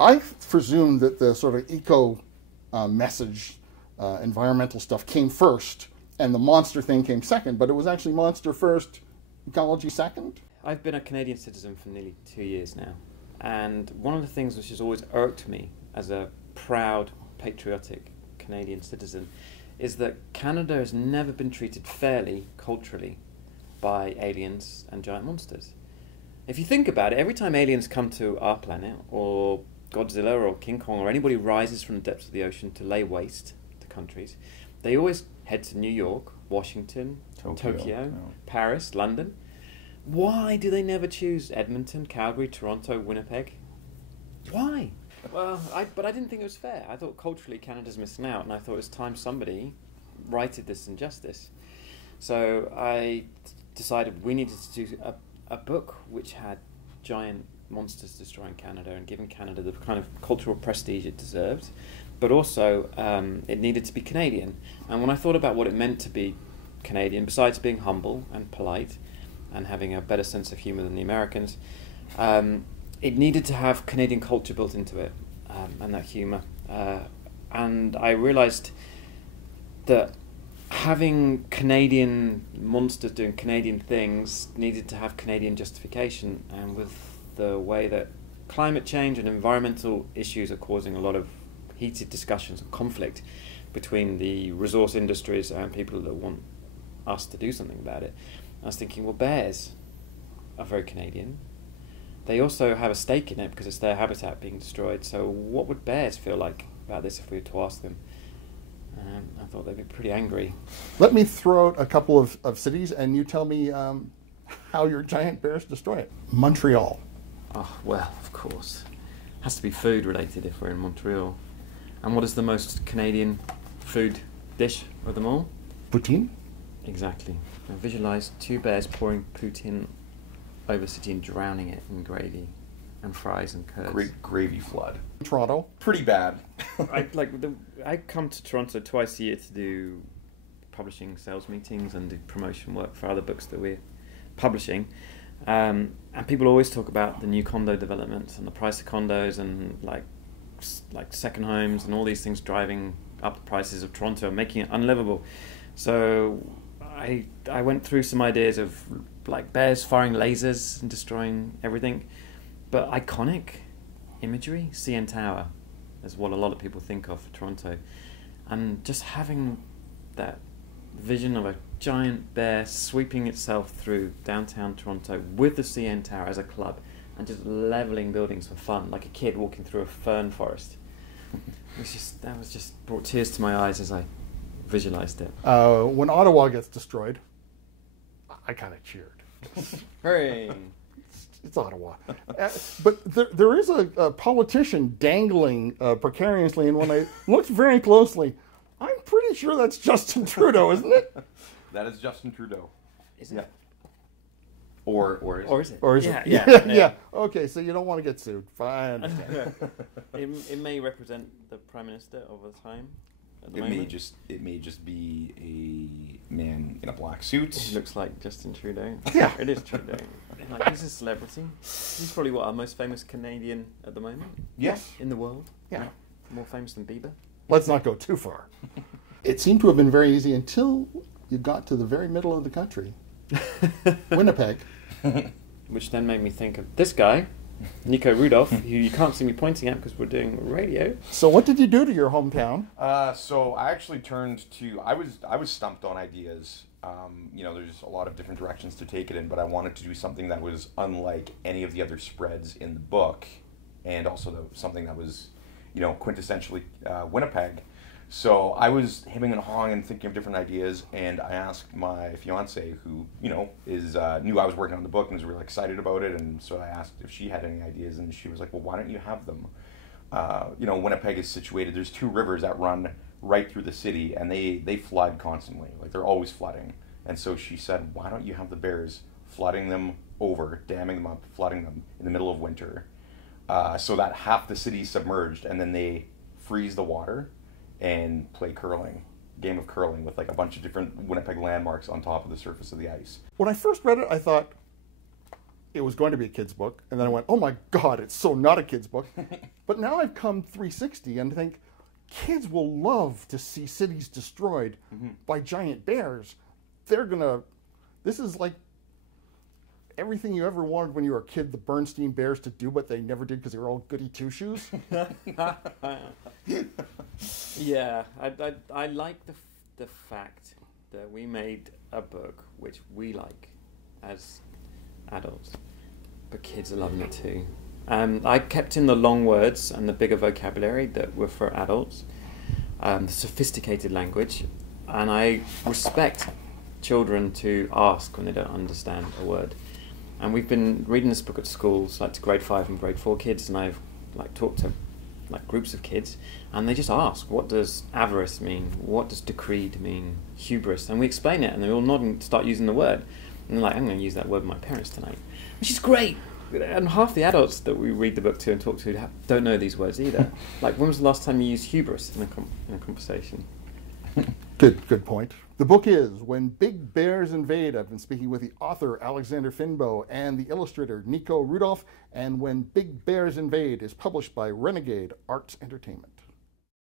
I presume that the sort of eco message, environmental stuff came first, and the monster thing came second, but it was actually monster first, ecology second? I've been a Canadian citizen for nearly 2 years now, and one of the things which has always irked me as a proud, patriotic Canadian citizen is that Canada has never been treated fairly, culturally, by aliens and giant monsters. If you think about it, every time aliens come to our planet, or Godzilla or King Kong or anybody rises from the depths of the ocean to lay waste to countries, they always head to New York, Washington, Tokyo, Paris, London. Why do they never choose Edmonton, Calgary, Toronto, Winnipeg? Why? Well, but I didn't think it was fair. I thought culturally Canada's missing out, and I thought it was time somebody righted this injustice. So I decided we needed to do a book which had giant monsters destroying Canada and giving Canada the kind of cultural prestige it deserved, but also it needed to be Canadian. And when I thought about what it meant to be Canadian, besides being humble and polite and having a better sense of humour than the Americans, it needed to have Canadian culture built into it, and that humour. And I realised that having Canadian monsters doing Canadian things needed to have Canadian justification, and with the way that climate change and environmental issues are causing a lot of heated discussions and conflict between the resource industries and people that want us to do something about it, I was thinking, well, bears are very Canadian. They also have a stake in it because it's their habitat being destroyed. So what would bears feel like about this if we were to ask them? I thought they'd be pretty angry. Let me throw out a couple of cities, and you tell me how your giant bears destroy it. Montreal. Oh, well, of course. Has to be food related if we're in Montreal. And what is the most Canadian food dish of them all? Poutine? Exactly. Now visualise 2 bears pouring poutine over the city and drowning it in gravy and fries and curds. Great gravy flood. Toronto. Pretty bad. I come to Toronto twice a year to do publishing sales meetings and do promotion work for other books that we're publishing. And people always talk about the new condo developments and the price of condos and like second homes and all these things driving up the prices of Toronto and making it unlivable. So I went through some ideas of like bears firing lasers and destroying everything, but iconic imagery, CN Tower is what a lot of people think of for Toronto, and just having that vision of a giant bear sweeping itself through downtown Toronto with the CN Tower as a club and just levelling buildings for fun, like a kid walking through a fern forest. That was just brought tears to my eyes as I visualised it. When Ottawa gets destroyed, I kind of cheered. Hooray! It's Ottawa. But there is a politician dangling precariously, and when I looked very closely, I'm pretty sure that's Justin Trudeau, isn't it? That is Justin Trudeau. Is it? Yeah. Or is it? Or is it? Yeah. Okay, so you don't want to get sued. Fine, I understand. It may represent the Prime Minister of the time. It may just be a man in a black suit. He looks like Justin Trudeau. Yeah. It is Trudeau. Like, he's a celebrity. He's probably our most famous Canadian at the moment. Yes. In the world. Yeah. More famous than Bieber. Let's not go too far. It seemed to have been very easy until you got to the very middle of the country. Winnipeg. Which then made me think of this guy, Nyco Rudolph, who you can't see me pointing at because we're doing radio. So what did you do to your hometown? So I actually turned to, I was stumped on ideas. There's a lot of different directions to take it in, but I wanted to do something that was unlike any of the other spreads in the book, and also something that was, quintessentially Winnipeg. So I was hemming and hawing and thinking of different ideas, and I asked my fiance, who knew I was working on the book and was really excited about it, and so I asked if she had any ideas, and she was like, "Well, why don't you have them?" Winnipeg is situated. There's 2 rivers that run right through the city, and they flood constantly. Like, they're always flooding. And so she said, "Why don't you have the bears flooding them over, damming them up, flooding them in the middle of winter, so that half the city's submerged, and then they freeze the water and play game of curling with like a bunch of different Winnipeg landmarks on top of the surface of the ice." When I first read it, I thought, it was going to be a kid's book, and then I went, oh my God, it's so not a kid's book. But now I've come 360 and think kids will love to see cities destroyed by giant bears. They're gonna, this is like everything you ever wanted when you were a kid, the Bernstein Bears to do what they never did because they were all goody two-shoes. Yeah, I like the fact that we made a book which we like as adults, but kids are loving it too. I kept in the long words and the bigger vocabulary that were for adults, the sophisticated language, and I respect children to ask when they don't understand a word. And we've been reading this book at schools, like to grade 5 and grade 4 kids, and I've like talked to like groups of kids, and they just ask, what does avarice mean? What does decreed mean? Hubris? And we explain it, and they all nod and start using the word. And they're like, I'm going to use that word with my parents tonight, which is great. And half the adults that we read the book to and talk to don't know these words either. Like, when was the last time you used hubris in a conversation? Good point. The book is When Big Bears Invade. I've been speaking with the author, Alexander Finbow, and the illustrator, Nyco Rudolph. And When Big Bears Invade is published by Renegade Arts Entertainment.